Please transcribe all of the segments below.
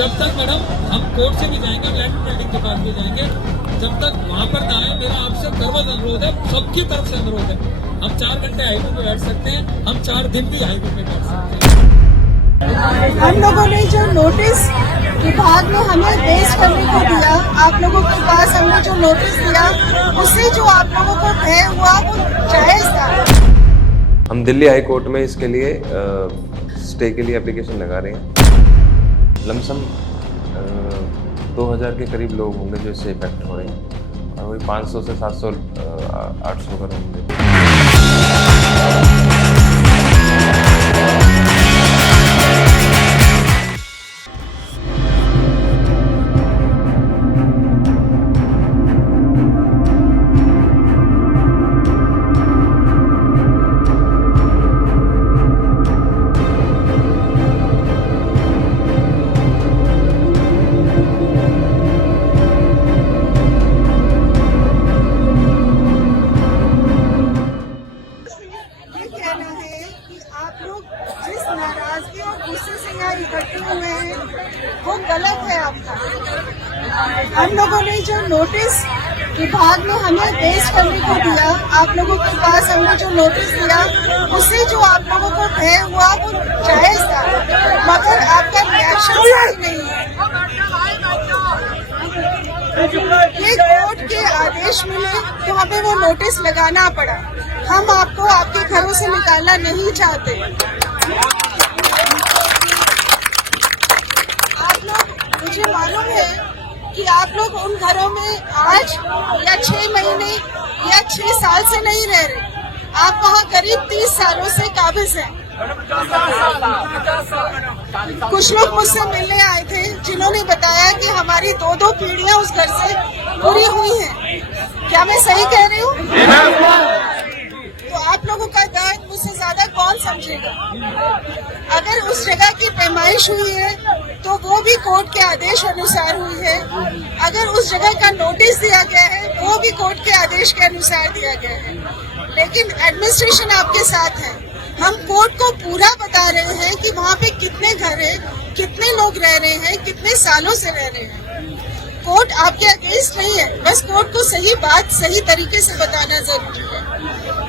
जब तक मैडम हम कोर्ट से भी जाएंगे, हम लैंड बिल्डिंग के पास भी जाएंगे, जब तक वहाँ पर ना आए, मेरा आपसे करवत अनुरोध है, सबकी तरफ से अनुरोध है। हम 4 घंटे हाईवे पे बैठ सकते हैं, हम 4 दिन भी हाईवे पे बैठ सकते हैं। हम लोगों ने जो नोटिस विभाग ने हमें पेश करने को दिया, आप लोगों के पास हमने जो नोटिस दिया, उससे जो आप लोगों को भय हुआ वो जायज था। हम दिल्ली हाई कोर्ट में इसके लिए स्टे के लिए एप्लीकेशन लगा रहे हैं। लमसम 2000 के करीब लोग होंगे जो इससे इफेक्ट हो रहे हैं और वही 500 से 700 800 कर होंगे। जिस नाराजगी और गुस्से से यहाँ इकट्ठे हुए हैं वो गलत है आपका। हम लोगों ने जो नोटिस विभाग ने हमें पेश करने को दिया, आप लोगों के पास हमने जो नोटिस दिया, उससे जो आप लोगों को भय हुआ वो जायज था, मगर आपका रिएक्शन सही नहीं है। ये कोर्ट के आदेश मिले तो हमें वो नोटिस लगाना पड़ा। हम आपको आपके घरों से निकालना नहीं चाहते। आप लोग, मुझे मालूम है कि आप लोग उन घरों में आज या 6 महीने या 6 साल से नहीं रह रहे। आप वहाँ करीब 30 सालों से काबिज हैं। कुछ लोग मुझसे मिलने आए थे जिन्होंने बताया कि हमारी 2-2 पीढ़ियां उस घर से पूरी हुई हैं। क्या मैं सही कह रही हूँ? तो आप लोगों का दर्द मुझसे ज्यादा कौन समझेगा? अगर उस जगह की पैमाइश हुई है तो वो भी कोर्ट के आदेश अनुसार हुई है। अगर उस जगह का नोटिस दिया गया है वो भी कोर्ट के आदेश के अनुसार दिया गया है। लेकिन एडमिनिस्ट्रेशन आपके साथ है। हम कोर्ट को पूरा बता रहे हैं कि वहाँ पे कितने घर हैं, कितने लोग रह रहे हैं, कितने सालों से रह रहे हैं। कोर्ट आपके अगेंस्ट नहीं है, बस कोर्ट को सही बात सही तरीके से बताना जरूरी है।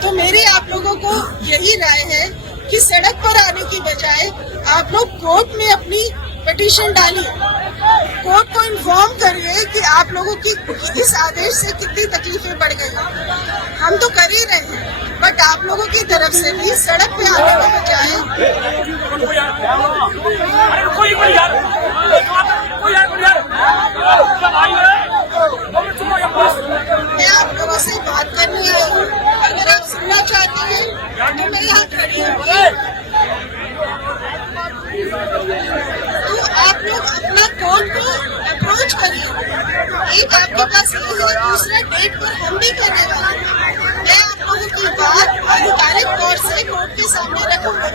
तो मेरी आप लोगों को यही राय है कि सड़क पर आने की बजाय आप लोग कोर्ट में अपनी पिटीशन डालिए, कोर्ट को इन्फॉर्म करिए कि आप लोगों की इस आदेश से कितनी तकलीफें बढ़ गई। हम तो कर ही रहे हैं, बट आप लोगों की तरफ से भी सड़क पे आने के बजाय मैं आप लोगों से बात करने आई हूँ। अगर आप सुनना चाहती हैं तो मेरे यहाँ खड़ी होगी। तो आप लोग अपना कोर्ट को अप्रोच करिए। एक आपके पास ये है, दूसरा डेट पर हम भी करने वाले हैं। मैं आप लोगों की बात आधिकारिक तौर से कोर्ट के सामने रखूंगा।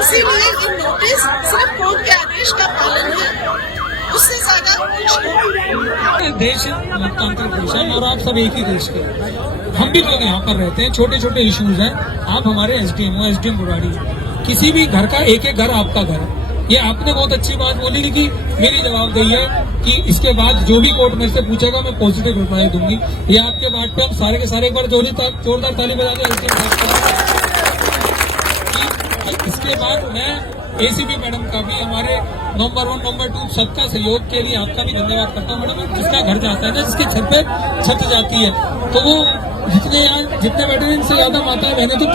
इसीलिए ये नोटिस सिर्फ कोर्ट के आदेश का पालन है, उससे ज्यादा कुछ नहीं। देश लोकतांत्रिक देश है और आप सब एक ही देश के। हम भी लोग यहाँ पर रहते हैं, छोटे छोटे इश्यूज हैं। आप हमारे एसडीएम हो, एसडीएम बुराड़ी, किसी भी घर का एक एक घर आपका घर है। ये आपने बहुत अच्छी बात बोली कि मेरी जवाबदेही है कि इसके बाद जो भी कोर्ट मेरे से पूछेगा मैं पॉजिटिव रिप्लाई दूंगी। ये आपके बात पे हम सारे के सारे एक बार जोरदार ताली बजा दें। इसके बाद मैं एसीपी मैडम का भी, हमारे नंबर 1 नंबर 2 सबका सहयोग के लिए आपका भी धन्यवाद करता हूँ। मैडम, जिसका घर जाता है ना, जिसकी छत पे छत जाती है, तो वो जितने बैठे हैं इनसे ज्यादा माता बहने तो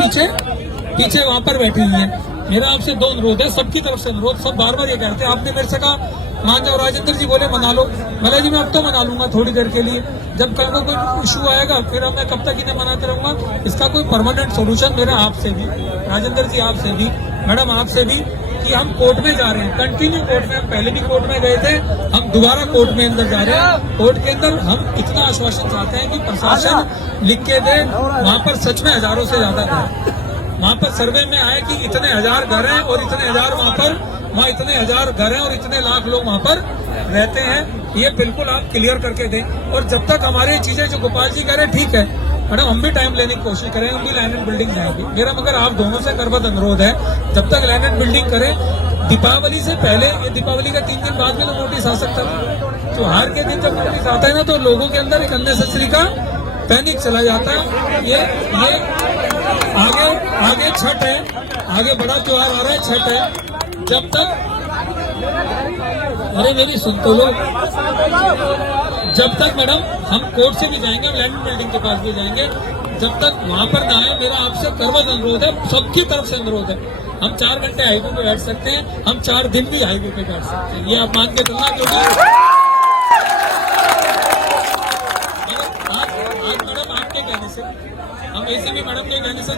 पीछे वहाँ पर बैठी हुई है। मेरा आपसे 2 अनुरोध है, सबकी तरफ से अनुरोध। सब बार बार ये कहते हैं, आपने मेरे से कहा मान जाओ, राजेंद्र जी बोले मना लो। भले जी मैं अब तो मना लूंगा थोड़ी देर के लिए, जब कल को कोई इशू आएगा फिर मैं कब तक इन्हें मनाते रहूंगा। इसका कोई परमानेंट सोल्यूशन मेरा आपसे भी, राजेंद्र जी आपसे भी, मैडम आपसे भी, कि हम कोर्ट में जा रहे हैं, कंटिन्यू कोर्ट में। हम पहले भी कोर्ट में गए थे, हम दोबारा कोर्ट में अंदर जा रहे हैं। कोर्ट के अंदर हम इतना आश्वासन चाहते हैं कि प्रशासन लिख के दे, वहाँ पर सच में हजारों से ज्यादा घर, वहाँ पर सर्वे में आए कि इतने 1000 घर हैं और इतने 1000 वहाँ इतने 1000 घर हैं और इतने लाख लोग वहाँ पर रहते हैं। ये बिल्कुल आप क्लियर करके दें। और जब तक हमारी चीजें, जो गोपाल जी कह रहे हैं, ठीक है मैडम, हम भी टाइम लेने की कोशिश करें, हम भी लैंड एंड बिल्डिंग जाएंगे। मेरा मगर आप दोनों से करबद्ध अनुरोध है, जब तक लैंड एंड बिल्डिंग करें, दीपावली से पहले, ये दीपावली का 3 दिन बाद में तो नोटिस आ सकता है। त्योहार के दिन जब नोटिस आता है ना तो लोगों के अंदर एक अननेसेसरी का पैनिक चला जाता है। ये आगे छठ है, आगे बड़ा त्योहार आ रहा है, छठ है। जब तक, अरे मेरी सुन तो लो, जब तक मैडम हम कोर्ट से भी जाएंगे, हम लैंड बिल्डिंग के पास भी जाएंगे, जब तक वहां पर ना आए, मेरा आपसे करवत अनुरोध है, सबकी तरफ से अनुरोध है। हम 4 घंटे हाईवे पे बैठ सकते हैं, हम 4 दिन भी हाईवे पे बैठ सकते हैं, ये आप मान के चलना। क्योंकि आज मैडम आपके कहने से, हम एसीपी मैडम के कहने से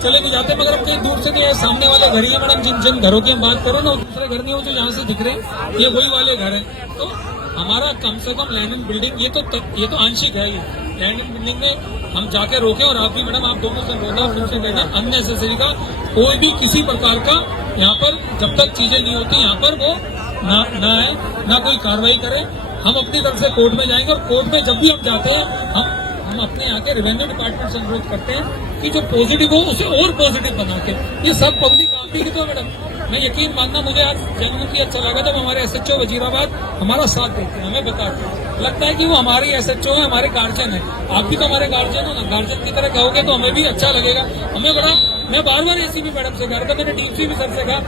चले भी जाते, मगर हम कहीं दूर से नहीं, सामने वाले घर ही है मैडम, जिन घरों की हम बात करें ना, दूसरे घर नहीं हो जो यहाँ से दिख रहे हैं, ये वही वाले घर है। तो हमारा कम से कम लैंड एंड बिल्डिंग, ये तो आंशिक है, ये लैंड एंड बिल्डिंग में हम जाके रोके। और आप भी मैडम, आप दोनों से रोना, उनसे कहना, अननेसेसरी का कोई भी किसी प्रकार का यहाँ पर जब तक चीजें नहीं होती यहाँ पर वो ना आए, ना कोई कार्रवाई करे। हम अपनी तरफ से कोर्ट में जाएंगे, और कोर्ट में जब भी हम जाते हैं, हम अपने यहाँ के रेवेन्यू डिपार्टमेंट से अनुरोध करते हैं कि जो पॉजिटिव हो उसे और पॉजिटिव बना के, ये सब पब्लिक आप ही की तो मैडम, मैं यकीन मानना, मुझे आज जनमन की अच्छा लगा जब हमारे SHO वजीराबाद हमारा साथ देते हैं, हमें बताते हैं, लगता है कि वो हमारे SHO है, हमारे गार्जियन है। आप भी तो हमारे गार्जियन हो ना, गार्जियन की तरह कहोगे तो हमें भी अच्छा लगेगा। हमें बड़ा, मैं बार बार ACP मैडम से कह रहा था, मैंने DCP भी सर से कहा,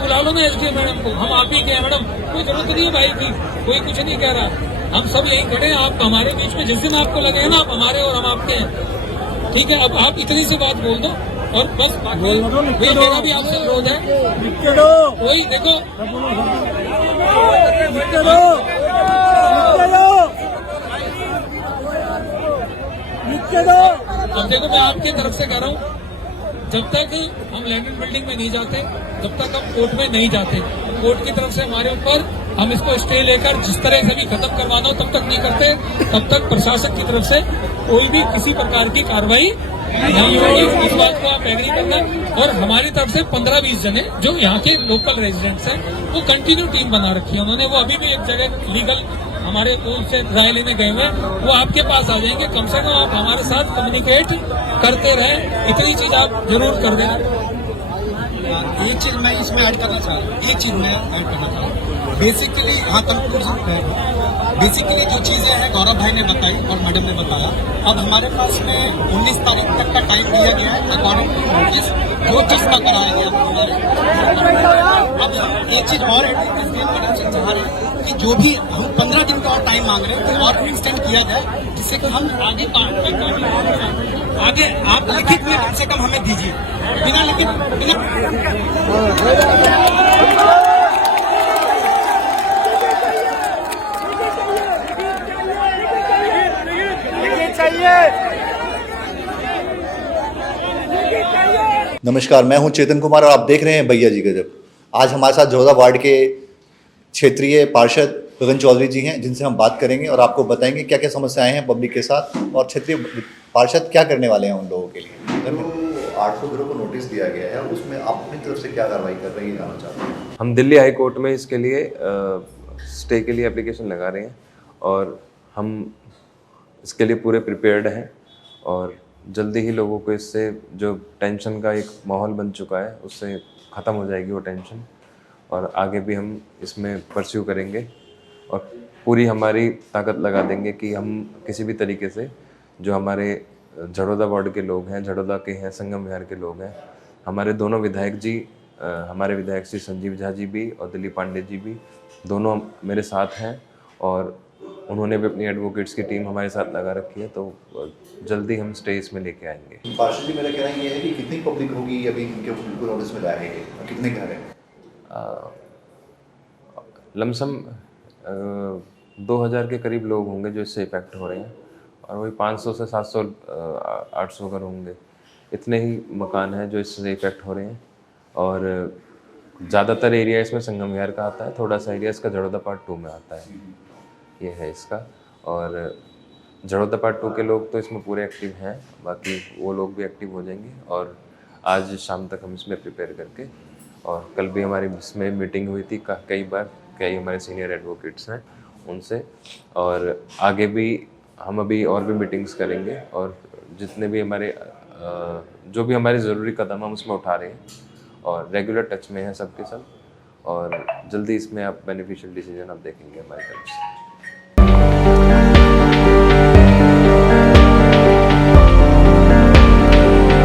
बुला लो ना SDM मैडम को, हम आप ही के हैं मैडम, कोई जरूरत नहीं है भाई की, कोई कुछ नहीं कह रहा, हम सब यही खड़े हैं, आप हमारे बीच में, जिस दिन आपको लगेगा ना आप हमारे और हम आपके हैं, ठीक है। अब आप इतनी सी बात बोल दो, और बस बाकी मेरा भी आपसे अनुरोध है, वही देखो, अब देखो मैं आपकी तरफ से कह रहा हूँ, जब तक हम लैंड एंड बिल्डिंग में नहीं जाते, जब तक हम कोर्ट में नहीं जाते, कोर्ट की तरफ से हमारे ऊपर, हम इसको स्टे लेकर जिस तरह से भी खत्म करवाना हो तब तक नहीं करते, तब तक प्रशासन की तरफ से कोई भी किसी प्रकार की कार्रवाई नहीं होगी। इस बात को आप एग्री करना। और हमारी तरफ से 15-20 जने जो यहाँ के लोकल रेजिडेंट्स हैं, वो कंटिन्यू टीम बना रखी है उन्होंने, वो अभी भी एक जगह लीगल हमारे कोर्ट से राय लेने गए हुए, वो आपके पास आ जाएंगे। कम से कम आप हमारे साथ कम्युनिकेट करते रहें, इतनी चीज आप जरूर कर देना। एक चीज मैं इसमें ऐड करना चाह रहा हूँ, बेसिकली, हाँ कंक्लूजन बेसिकली जो चीजें हैं गौरव भाई ने बताई और मैडम ने बताया। अब हमारे पास में 19 तारीख तक का टाइम दिया गया है अकॉर्डिंग टू नोटिस, जो चीज का कराएंगे अब हम एक चीज और चाह रहे हैं कि जो भी हम 15 दिन का और टाइम मांग रहे हैं, और एक्सटेंड किया जाए, जिससे कि हम आगे आप लिखित में कम से कम हमें दीजिए, बिना लिखित नमस्कार, मैं हूं चेतन कुमार और आप देख रहे हैं भैया जी गजब। आज हमारे साथ झरोदा वार्ड के क्षेत्रीय पार्षद गगन चौधरी जी हैं, जिनसे हम बात करेंगे और आपको बताएंगे क्या क्या समस्याएं हैं पब्लिक के साथ, और क्षेत्रीय पार्षद क्या करने वाले हैं उन लोगों के लिए। तो 800 घरों को नोटिस दिया गया है, उसमें आप अपनी तरफ से क्या कार्रवाई कर रही है, जानना चाहते हैं। हम दिल्ली हाई कोर्ट में इसके लिए स्टे के लिए एप्लीकेशन लगा रहे हैं, और हम इसके लिए पूरे प्रिपेयर्ड हैं, और जल्दी ही लोगों को इससे जो टेंशन का एक माहौल बन चुका है उससे ख़त्म हो जाएगी वो टेंशन, और आगे भी हम इसमें परस्यू करेंगे और पूरी हमारी ताकत लगा देंगे कि हम किसी भी तरीके से जो हमारे झरोदा वार्ड के लोग हैं, झरोदा के हैं, संगम विहार के लोग हैं, हमारे दोनों विधायक जी, हमारे विधायक श्री संजीव झा जी भी और दिलीप पांडे जी भी, दोनों मेरे साथ हैं, और उन्होंने भी अपनी एडवोकेट्स की टीम हमारे साथ लगा रखी है, तो जल्दी हम स्टे इसमें लेके आएंगे। पार्षद जी, मेरा कहना ये है कि कितनी पब्लिक होगी अभी इनके नोटिस में लाए हैं, और कितने घर हैं? लमसम 2000 के करीब लोग होंगे जो इससे इफेक्ट हो रहे हैं, और वही 500 से 700 800 घर होंगे, इतने ही मकान हैं जो इससे इफेक्ट हो रहे हैं। और ज़्यादातर एरिया इसमें संगम विहार का आता है, थोड़ा सा एरिया इसका झरोदा पार्ट 2 में आता है, ये है इसका। और झरोदा पार्ट 2 के लोग तो इसमें पूरे एक्टिव हैं, बाकी वो लोग भी एक्टिव हो जाएंगे, और आज शाम तक हम इसमें प्रिपेयर करके, और कल भी हमारी इसमें मीटिंग हुई थी कई बार, कई हमारे सीनियर एडवोकेट्स हैं उनसे, और आगे भी हम अभी और भी मीटिंग्स करेंगे, और जितने भी हमारे जो भी हमारे ज़रूरी कदम हम उसमें उठा रहे हैं, और रेगुलर टच में हैं सबके सब, और जल्दी इसमें आप बेनिफिशियल डिसीजन आप देखेंगे हमारी तरफ से।